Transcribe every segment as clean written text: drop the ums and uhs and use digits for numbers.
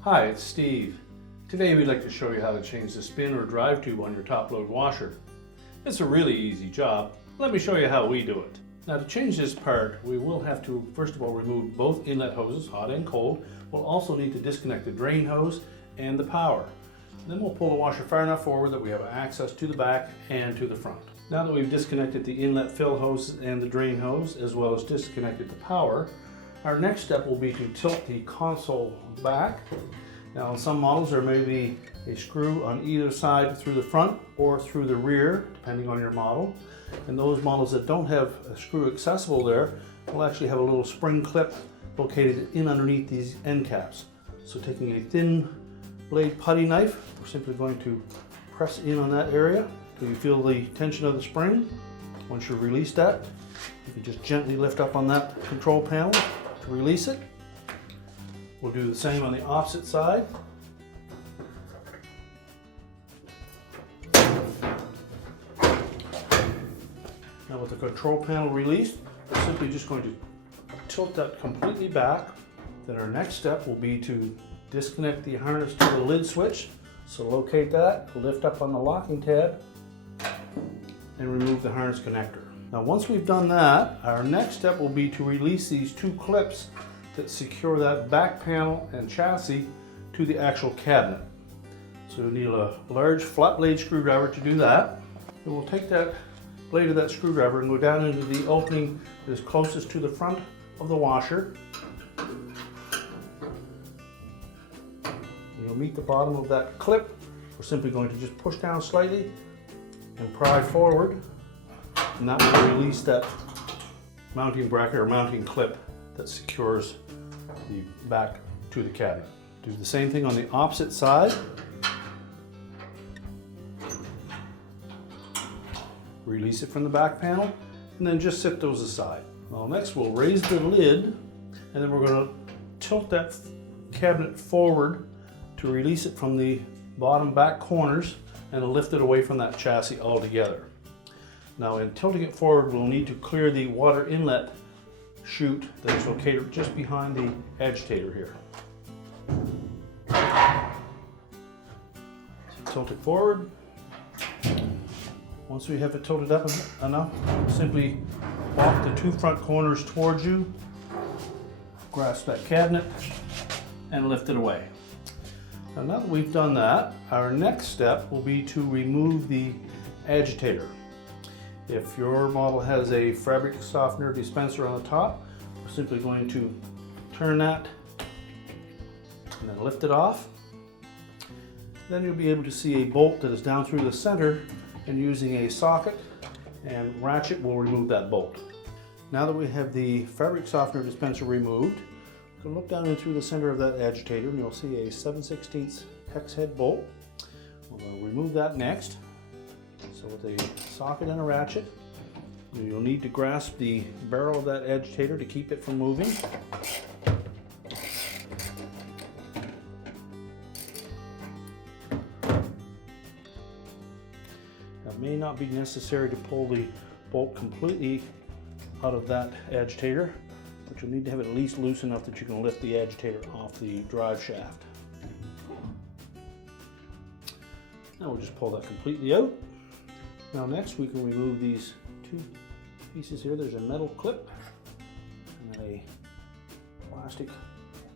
Hi, it's Steve. Today we'd like to show you how to change the spin or drive tube on your top load washer. It's a really easy job. Let me show you how we do it. Now, to change this part, we will have to first of all remove both inlet hoses, hot and cold. We'll also need to disconnect the drain hose and the power. Then we'll pull the washer far enough forward that we have access to the back and to the front. Now that we've disconnected the inlet fill hose and the drain hose, as well as disconnected the power, our next step will be to tilt the console back. Now, on some models there may be a screw on either side through the front or through the rear, depending on your model. And those models that don't have a screw accessible there will actually have a little spring clip located in underneath these end caps. So taking a thin blade putty knife, we're simply going to press in on that area till you feel the tension of the spring. Once you release that, you can just gently lift up on that control panel to release it. We'll do the same on the opposite side. Now, with the control panel released, we're simply just going to tilt that completely back. Then our next step will be to disconnect the harness to the lid switch. So locate that, lift up on the locking tab, and remove the harness connector. Now, once we've done that, our next step will be to release these two clips that secure that back panel and chassis to the actual cabinet. So you'll need a large flat blade screwdriver to do that. And we'll take that blade of that screwdriver and go down into the opening that is closest to the front of the washer. You'll meet the bottom of that clip. We're simply going to just push down slightly and pry forward, and that will release that mounting bracket or mounting clip that secures the back to the cabinet. Do the same thing on the opposite side. Release it from the back panel, and then just set those aside. Well, next we'll raise the lid, and then we're going to tilt that cabinet forward to release it from the bottom back corners and lift it away from that chassis altogether. Now, in tilting it forward, we'll need to clear the water inlet chute that is located just behind the agitator here. So tilt it forward. Once we have it tilted up enough, simply walk the two front corners towards you, grasp that cabinet, and lift it away. Now that we've done that, our next step will be to remove the agitator. If your model has a fabric softener dispenser on the top, we're simply going to turn that and then lift it off. Then you'll be able to see a bolt that is down through the center, and using a socket and ratchet will remove that bolt. Now that we have the fabric softener dispenser removed, you can look down in through the center of that agitator and you'll see a 7/16 hex head bolt. We'll remove that next. So with a socket and a ratchet, you'll need to grasp the barrel of that agitator to keep it from moving. It may not be necessary to pull the bolt completely out of that agitator, but you'll need to have it at least loose enough that you can lift the agitator off the drive shaft. Now we'll just pull that completely out. Now next we can remove these two pieces here. There's a metal clip and then a plastic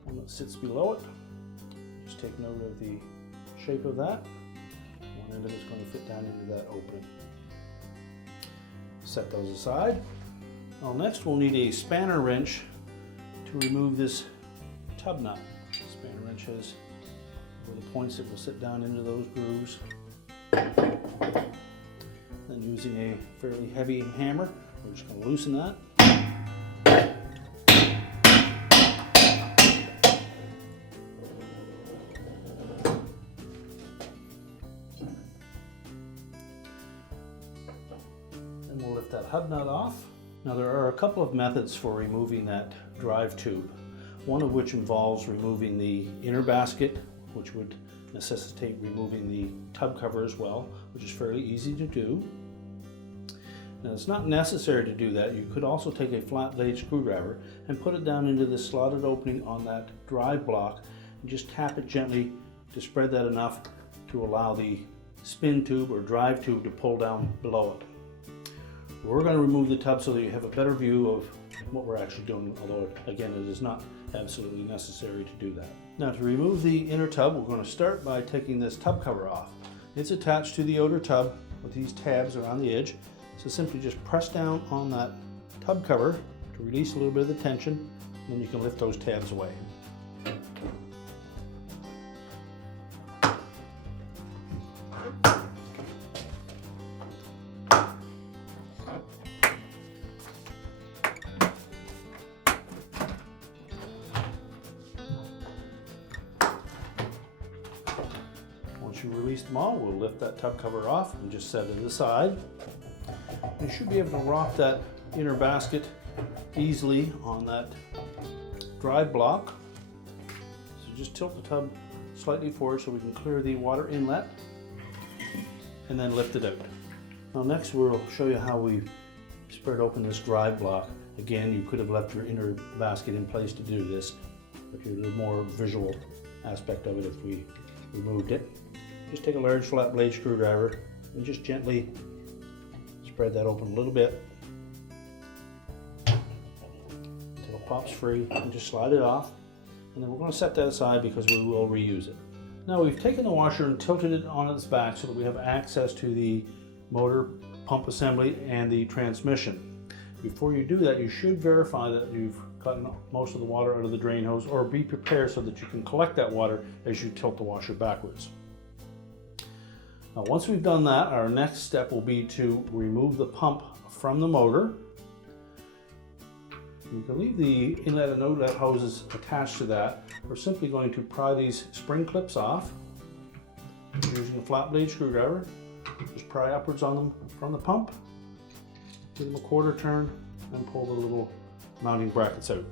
one that sits below it. Just take note of the shape of that. One end of it's going to fit down into that opening. Set those aside. Now next we'll need a spanner wrench to remove this tub nut. The spanner wrench has the points that will sit down into those grooves. Then using a fairly heavy hammer, we're just going to loosen that. Then we'll lift that hub nut off. Now there are a couple of methods for removing that drive tube, one of which involves removing the inner basket, which would necessitate removing the tub cover as well, which is fairly easy to do. Now it's not necessary to do that. You could also take a flat blade screwdriver and put it down into the slotted opening on that drive block and just tap it gently to spread that enough to allow the spin tube or drive tube to pull down below it. We're going to remove the tub so that you have a better view of what we're actually doing, although again it is not absolutely necessary to do that. Now to remove the inner tub, we're going to start by taking this tub cover off. It's attached to the outer tub with these tabs around the edge, so simply just press down on that tub cover to release a little bit of the tension, and then you can lift those tabs away. Once you release them all, we'll lift that tub cover off and just set it aside. You should be able to rock that inner basket easily on that drive block. So just tilt the tub slightly forward so we can clear the water inlet and then lift it out. Now next we'll show you how we spread open this drive block. Again, you could have left your inner basket in place to do this, but here's a more visual aspect of it if we removed it. Just take a large flat blade screwdriver and just gently spread that open a little bit until it pops free, and just slide it off. And then we're going to set that aside because we will reuse it. Now we've taken the washer and tilted it on its back so that we have access to the motor, pump assembly, and the transmission. Before you do that, you should verify that you've gotten most of the water out of the drain hose, or be prepared so that you can collect that water as you tilt the washer backwards. Now once we've done that, our next step will be to remove the pump from the motor. You can leave the inlet and outlet hoses attached to that. We're simply going to pry these spring clips off using a flat blade screwdriver. Just pry upwards on them from the pump, give them a quarter turn, and pull the little mounting brackets out.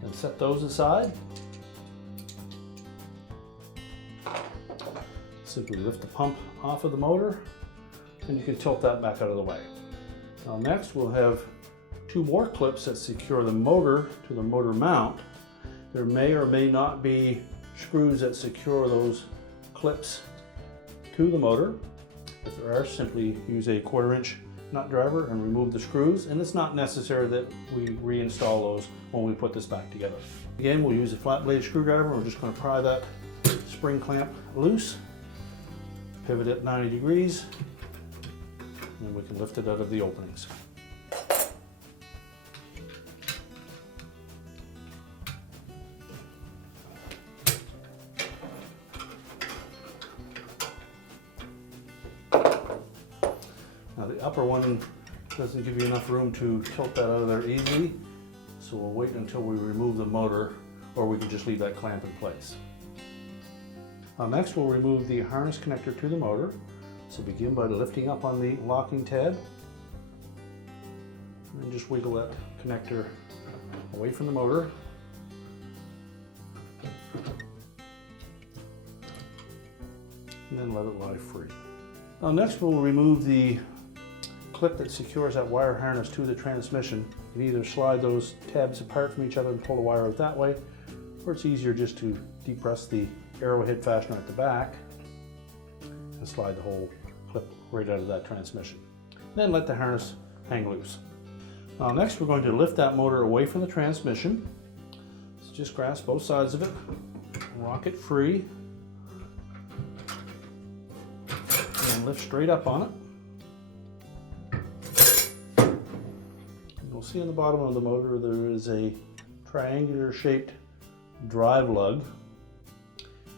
And set those aside. Simply lift the pump off of the motor, and you can tilt that back out of the way. Now next we'll have two more clips that secure the motor to the motor mount. There may or may not be screws that secure those clips to the motor. If there are, simply use a 1/4 inch nut driver and remove the screws, and it's not necessary that we reinstall those when we put this back together. Again, we'll use a flat blade screwdriver. We're just going to pry that spring clamp loose, pivot it 90 degrees, and we can lift it out of the openings. Now the upper one doesn't give you enough room to tilt that out of there easily, so we'll wait until we remove the motor, or we can just leave that clamp in place. Next we'll remove the harness connector to the motor. So begin by lifting up on the locking tab and just wiggle that connector away from the motor. And then let it lie free. Now next we'll remove the clip that secures that wire harness to the transmission. You can either slide those tabs apart from each other and pull the wire out that way, or it's easier just to depress the arrowhead fastener at the back and slide the whole clip right out of that transmission. Then let the harness hang loose. Now next we're going to lift that motor away from the transmission. So just grasp both sides of it, rock it free, and lift straight up on it. You'll see on the bottom of the motor there is a triangular shaped drive lug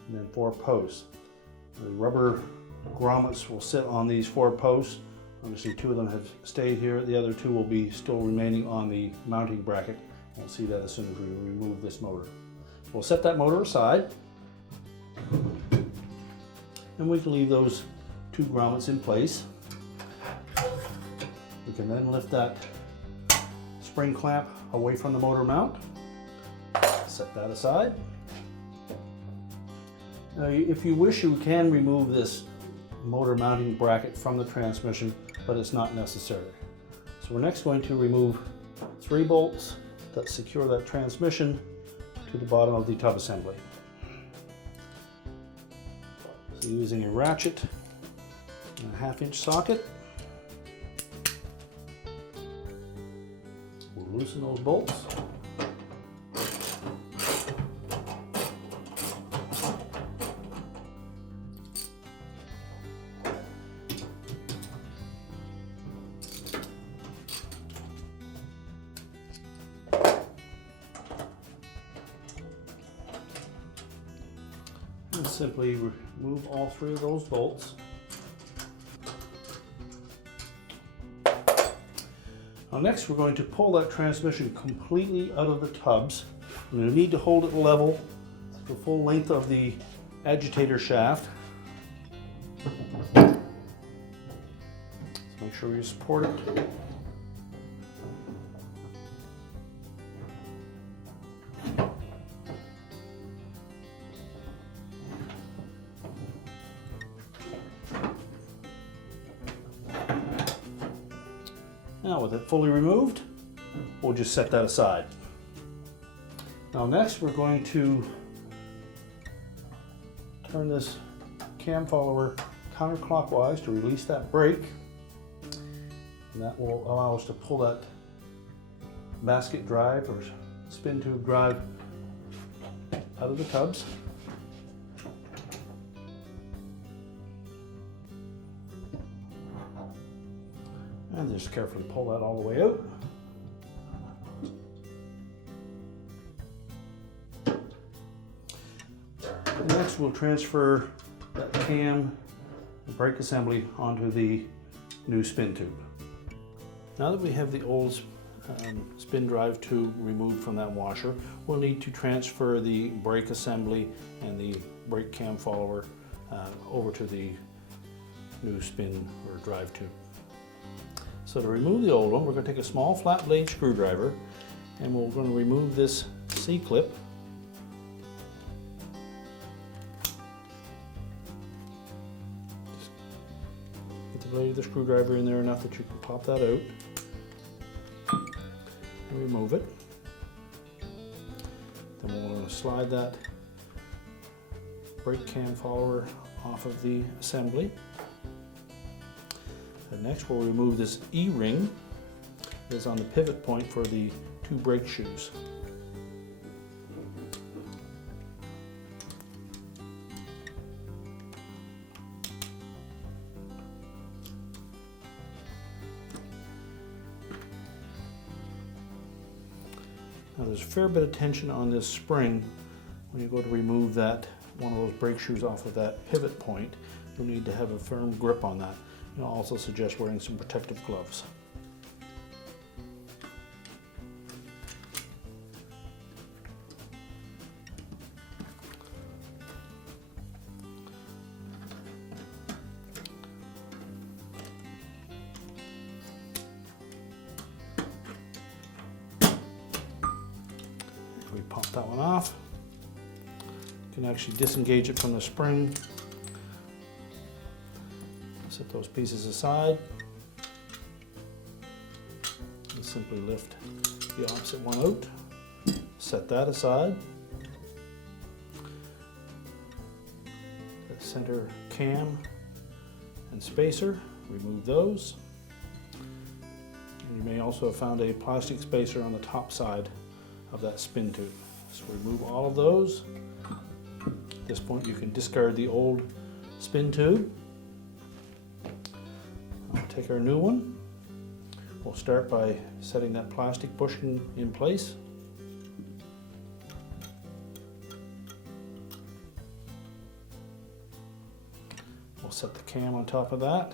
and then 4 posts. The rubber grommets will sit on these 4 posts. Obviously 2 of them have stayed here. The other 2 will be still remaining on the mounting bracket. We'll see that as soon as we remove this motor. We'll set that motor aside, and we can leave those 2 grommets in place. We can then lift that spring clamp away from the motor mount. set that aside. Now, if you wish, you can remove this motor mounting bracket from the transmission, but it's not necessary. So we're next going to remove 3 bolts that secure that transmission to the bottom of the tub assembly. So using a ratchet and a 1/2-inch socket, we'll loosen those bolts. And simply remove all 3 of those bolts. Now next we're going to pull that transmission completely out of the tubs. We're going to need to hold it level the full length of the agitator shaft. So make sure you support it. Now with it fully removed, we'll just set that aside. Now next we're going to turn this cam follower counterclockwise to release that brake. And that will allow us to pull that basket drive or spin tube drive out of the tubs. And just carefully pull that all the way out. And next we'll transfer that cam and brake assembly onto the new spin tube. Now that we have the old spin drive tube removed from that washer, we'll need to transfer the brake assembly and the brake cam follower over to the new spin or drive tube. So to remove the old one, we're going to take a small flat blade screwdriver and we're going to remove this C-clip. Get the blade of the screwdriver in there enough that you can pop that out and remove it. Then we're going to slide that brake cam follower off of the assembly. And next we'll remove this E-ring that is on the pivot point for the 2 brake shoes. Now there's a fair bit of tension on this spring when you go to remove that one of those brake shoes off of that pivot point. You'll need to have a firm grip on that. I'll also suggest wearing some protective gloves. We pop that one off. You can actually disengage it from the spring. Set those pieces aside and simply lift the opposite one out. Set that aside. The center cam and spacer, remove those. And you may also have found a plastic spacer on the top side of that spin tube. So remove all of those. At this point you can discard the old spin tube. Take our new one. We'll start by setting that plastic bushing in place. We'll set the cam on top of that.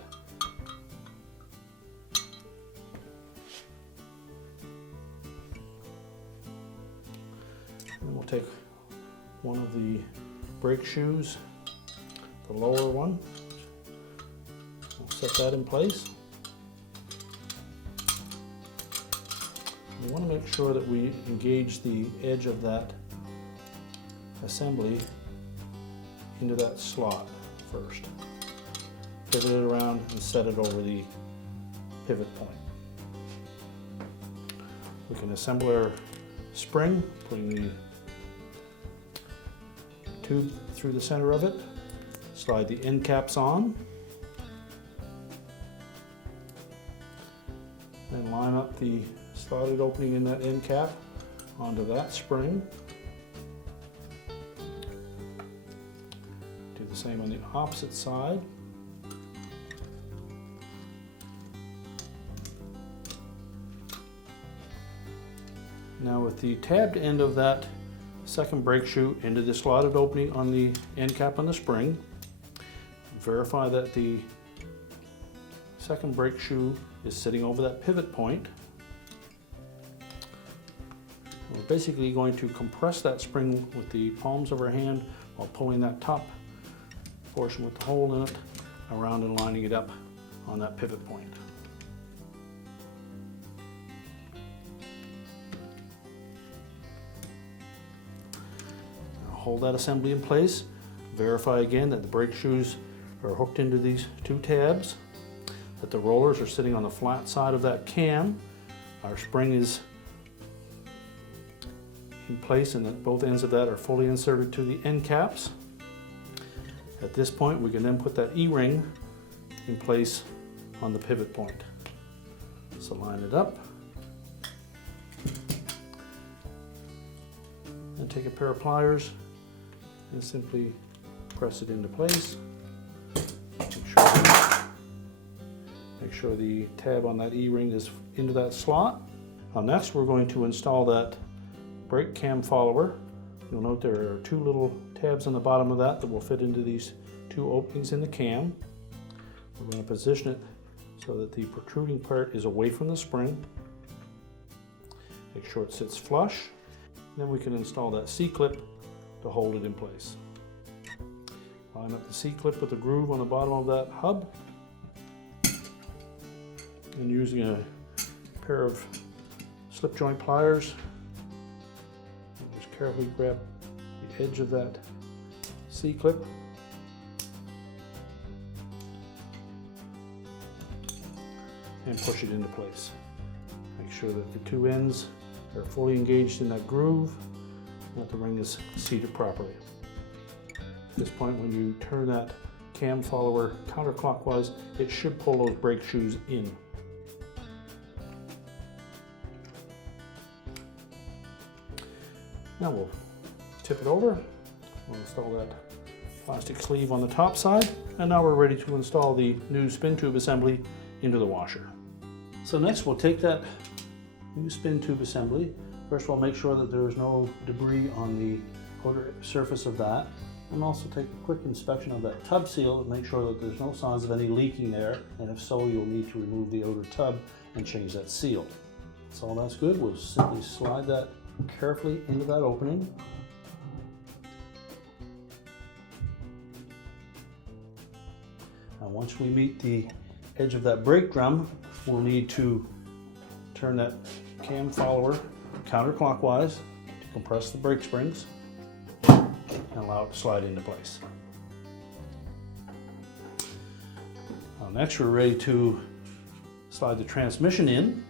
And we'll take one of the brake shoes, the lower one. Set that in place. We want to make sure that we engage the edge of that assembly into that slot first. Pivot it around and set it over the pivot point. We can assemble our spring, putting the tube through the center of it, slide the end caps on, then line up the slotted opening in that end cap onto that spring. Do the same on the opposite side. Now with the tabbed end of that second brake shoe into the slotted opening on the end cap on the spring, verify that the second brake shoe is sitting over that pivot point. We're basically going to compress that spring with the palms of our hand while pulling that top portion with the hole in it around and lining it up on that pivot point. Hold that assembly in place. Verify again that the brake shoes are hooked into these two tabs, that the rollers are sitting on the flat side of that cam, our spring is in place, and that both ends of that are fully inserted to the end caps. At this point, we can then put that E-ring in place on the pivot point. So line it up, and take a pair of pliers and simply press it into place. Make sure the tab on that E-ring is into that slot. Now next we're going to install that brake cam follower. You'll note there are two little tabs on the bottom of that will fit into these two openings in the cam. We're going to position it so that the protruding part is away from the spring. Make sure it sits flush. Then we can install that C-clip to hold it in place. Line up the C-clip with the groove on the bottom of that hub, and using a pair of slip joint pliers, just carefully grab the edge of that C-clip and push it into place. Make sure that the two ends are fully engaged in that groove and that the ring is seated properly. At this point, when you turn that cam follower counterclockwise, it should pull those brake shoes in. Now we'll tip it over. We'll install that plastic sleeve on the top side, and now we're ready to install the new spin tube assembly into the washer. So next we'll take that new spin tube assembly. First of all, make sure that there is no debris on the outer surface of that, and also take a quick inspection of that tub seal to make sure that there's no signs of any leaking there, and if so, you'll need to remove the outer tub and change that seal. So all that's good. We'll simply slide that carefully into that opening. Now once we meet the edge of that brake drum, we'll need to turn that cam follower counterclockwise to compress the brake springs and allow it to slide into place. Now next we're ready to slide the transmission in.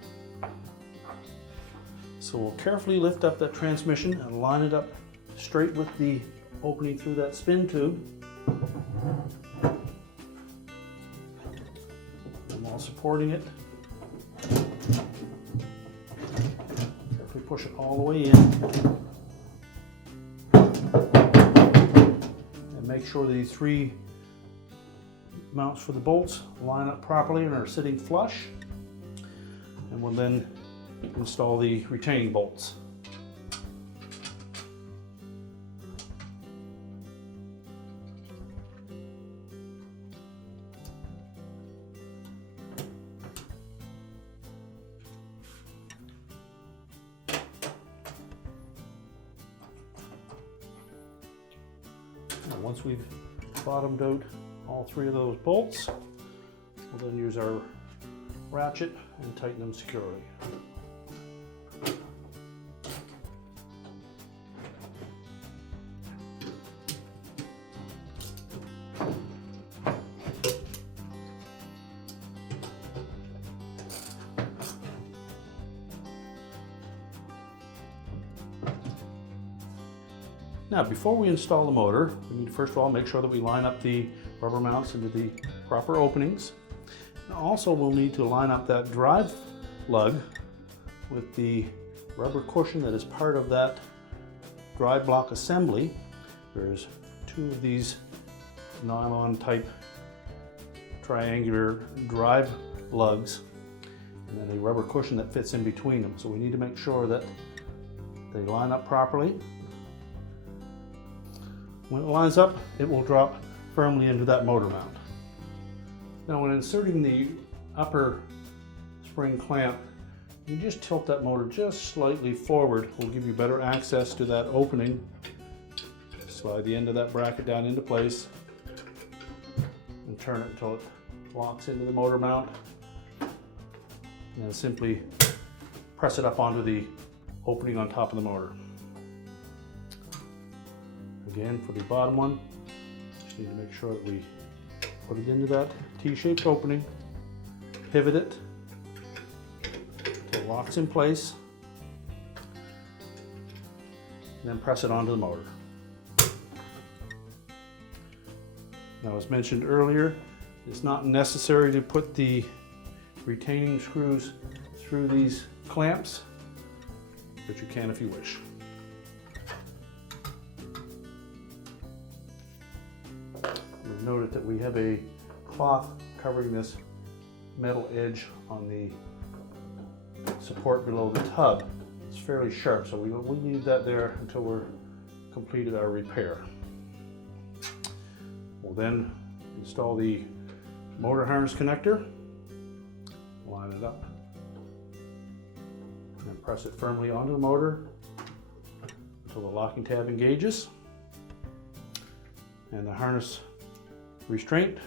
So we'll carefully lift up that transmission and line it up straight with the opening through that spin tube. And while supporting it, carefully push it all the way in. And make sure the three mounts for the bolts line up properly and are sitting flush. And we'll then install the retaining bolts. Now once we've bottomed out all three of those bolts, we'll then use our ratchet and tighten them securely. Now, before we install the motor, we need to first of all make sure that we line up the rubber mounts into the proper openings. And also, we'll need to line up that drive lug with the rubber cushion that is part of that drive block assembly. There's two of these nylon type triangular drive lugs and then a rubber cushion that fits in between them. So we need to make sure that they line up properly. When it lines up, it will drop firmly into that motor mount. Now, when inserting the upper spring clamp, you just tilt that motor just slightly forward. Will give you better access to that opening. Slide the end of that bracket down into place and turn it until it locks into the motor mount. And then simply press it up onto the opening on top of the motor. Again, for the bottom one, just need to make sure that we put it into that T-shaped opening, pivot it until it locks in place, and then press it onto the motor. Now, as mentioned earlier, it's not necessary to put the retaining screws through these clamps, but you can if you wish. You've noted that we have a cloth covering this metal edge on the support below the tub. It's fairly sharp, so we need that there until we're completed our repair. We'll then install the motor harness connector, line it up, and then press it firmly onto the motor until the locking tab engages. And the harness restraint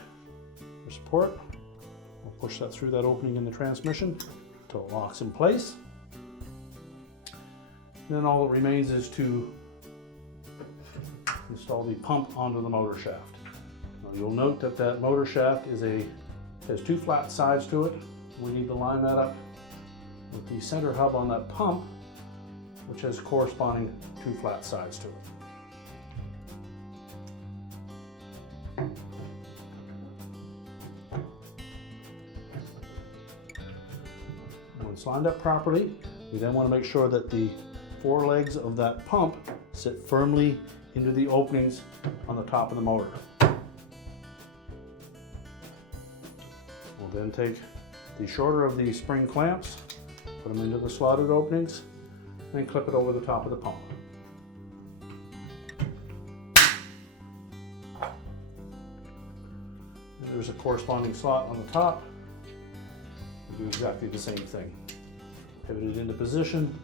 or support, we'll push that through that opening in the transmission until it locks in place. And then all that remains is to install the pump onto the motor shaft. Now, you'll note that that motor shaft has two flat sides to it. We need to line that up with the center hub on that pump, which has corresponding two flat sides to it. When it's lined up properly, we then want to make sure that the four legs of that pump sit firmly into the openings on the top of the motor. We'll then take the shorter of the spring clamps, put them into the slotted openings, and clip it over the top of the pump. And there's a corresponding slot on the top. We'll do exactly the same thing. Pivot it into position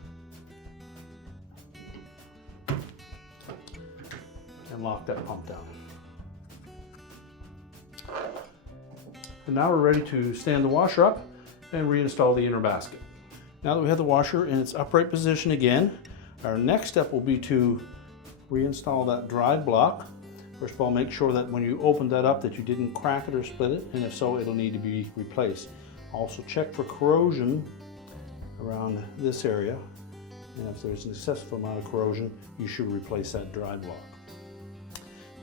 and lock that pump down. And now we're ready to stand the washer up and reinstall the inner basket. Now that we have the washer in its upright position again, our next step will be to reinstall that drive block. First of all, make sure that when you open that up that you didn't crack it or split it, and if so, it'll need to be replaced. Also check for corrosion around this area, and if there's an excessive amount of corrosion, you should replace that drive block.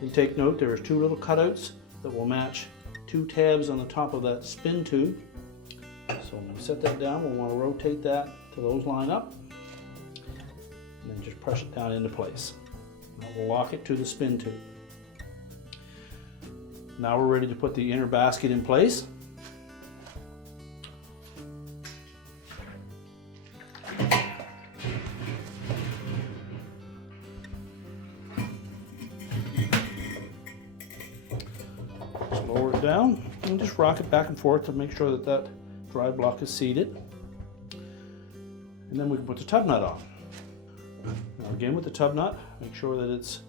And take note, there are two little cutouts that will match two tabs on the top of that spin tube. So when we set that down, we'll want to rotate that till those line up, and then just press it down into place. That will lock it to the spin tube. Now we're ready to put the inner basket in place. Just lower it down and just rock it back and forth to make sure that that drive block is seated. And then we can put the tub nut on. Now again, with the tub nut, make sure that it's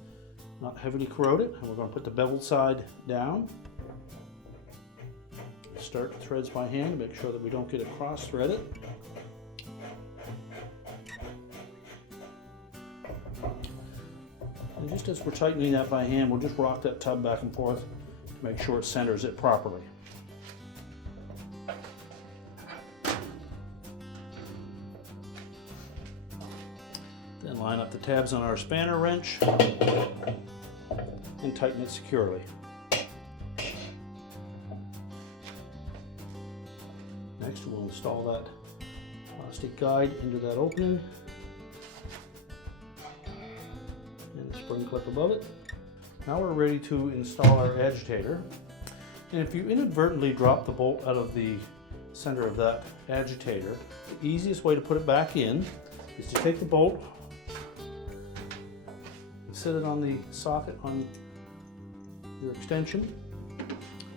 not heavily corroded, and we're going to put the beveled side down. Start the threads by hand, make sure that we don't get it cross-threaded. And just as we're tightening that by hand, we'll just rock that tub back and forth to make sure it centers it properly. Then line up the tabs on our spanner wrench and tighten it securely. Next, we'll install that plastic guide into that opening and the spring clip above it. Now we're ready to install our agitator. And if you inadvertently drop the bolt out of the center of that agitator, the easiest way to put it back in is to take the bolt and set it on the socket on your extension,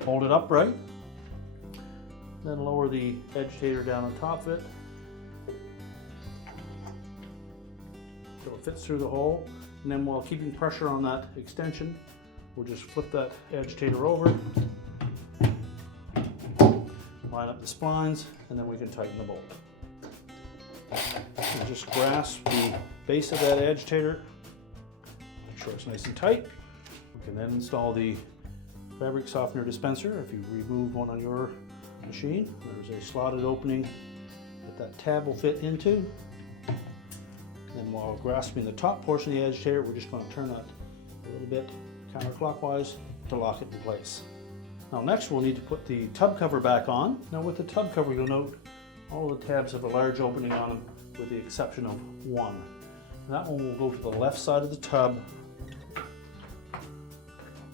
hold it upright, then lower the agitator down on top of it so it fits through the hole, and then while keeping pressure on that extension, we'll just flip that agitator over, line up the splines, and then we can tighten the bolt. So just grasp the base of that agitator, make sure it's nice and tight. We can then install the fabric softener dispenser. If you remove one on your machine, there's a slotted opening that tab will fit into. And while grasping the top portion of the agitator, we're just going to turn that a little bit counterclockwise to lock it in place. Now next we'll need to put the tub cover back on. Now with the tub cover, you'll note all the tabs have a large opening on them with the exception of one. And that one will go to the left side of the tub,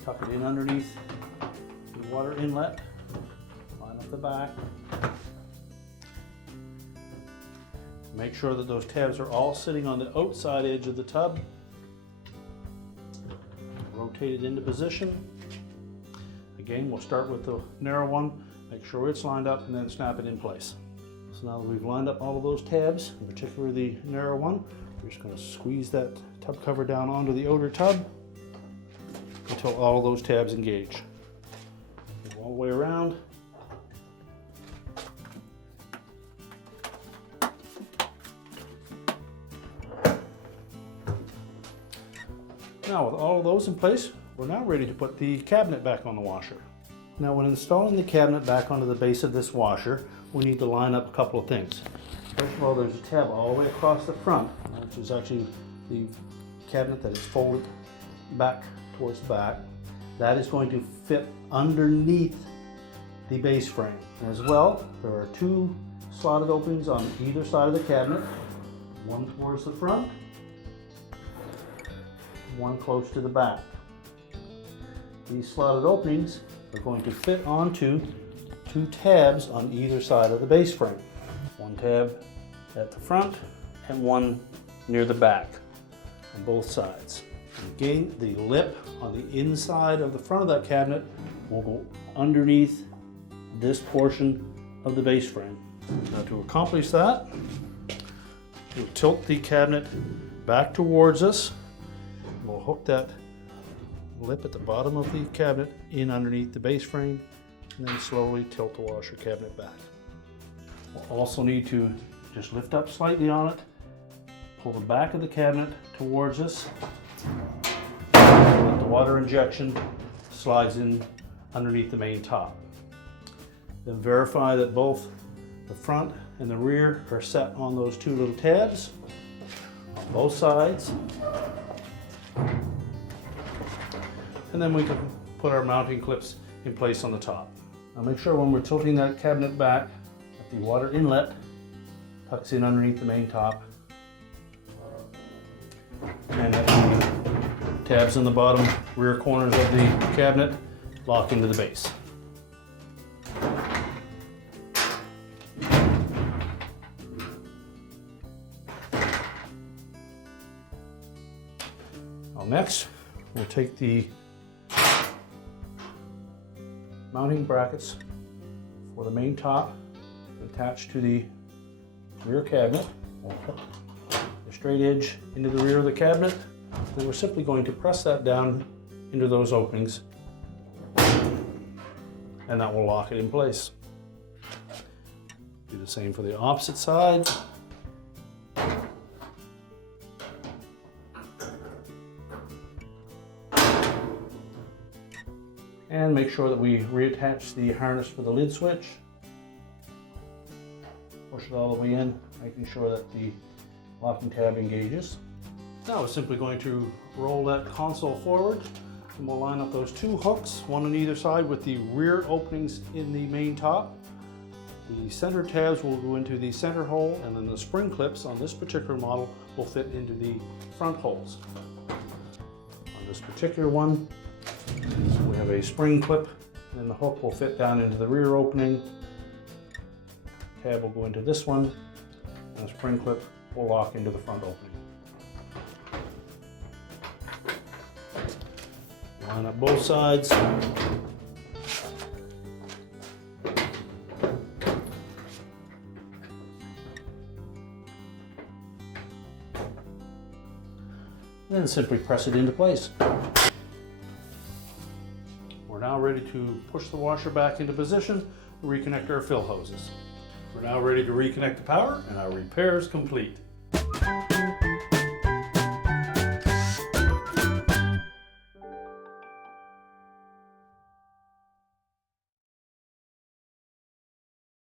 tuck it in underneath the water inlet, line up the back. Make sure that those tabs are all sitting on the outside edge of the tub. Rotate it into position. Again, we'll start with the narrow one, make sure it's lined up, and then snap it in place. So now that we've lined up all of those tabs, in particular the narrow one, we're just going to squeeze that tub cover down onto the outer tub until all of those tabs engage. Go all the way around. Now with all of those in place, we're now ready to put the cabinet back on the washer. Now when installing the cabinet back onto the base of this washer, we need to line up a couple of things. First of all, there's a tab all the way across the front, which is actually the cabinet that is folded back towards the back. That is going to fit underneath the base frame. As well, there are two slotted openings on either side of the cabinet, one towards the front, one close to the back. These slotted openings are going to fit onto two tabs on either side of the base frame. One tab at the front and one near the back on both sides. Again, the lip on the inside of the front of that cabinet will go underneath this portion of the base frame. Now to accomplish that, we'll tilt the cabinet back towards us. We'll hook that lip at the bottom of the cabinet in underneath the base frame and then slowly tilt the washer cabinet back. We'll also need to just lift up slightly on it, pull the back of the cabinet towards us, so that the water injection slides in underneath the main top. Then verify that both the front and the rear are set on those two little tabs on both sides. And then we can put our mounting clips in place on the top. Now make sure when we're tilting that cabinet back that the water inlet tucks in underneath the main top and that the tabs in the bottom rear corners of the cabinet lock into the base. Now next, we'll take the mounting brackets for the main top attached to the rear cabinet. We'll put the straight edge into the rear of the cabinet. Then we're simply going to press that down into those openings and that will lock it in place. Do the same for the opposite side. And make sure that we reattach the harness for the lid switch. Push it all the way in, making sure that the locking tab engages. Now we're simply going to roll that console forward, and we'll line up those two hooks, one on either side with the rear openings in the main top. The center tabs will go into the center hole, and then the spring clips on this particular model will fit into the front holes. On this particular one, we have a spring clip, and the hook will fit down into the rear opening. Tab will go into this one, and the spring clip will lock into the front opening. Line up both sides. Then simply press it into place. We're now ready to push the washer back into position and reconnect our fill hoses. We're now ready to reconnect the power, and our repair is complete.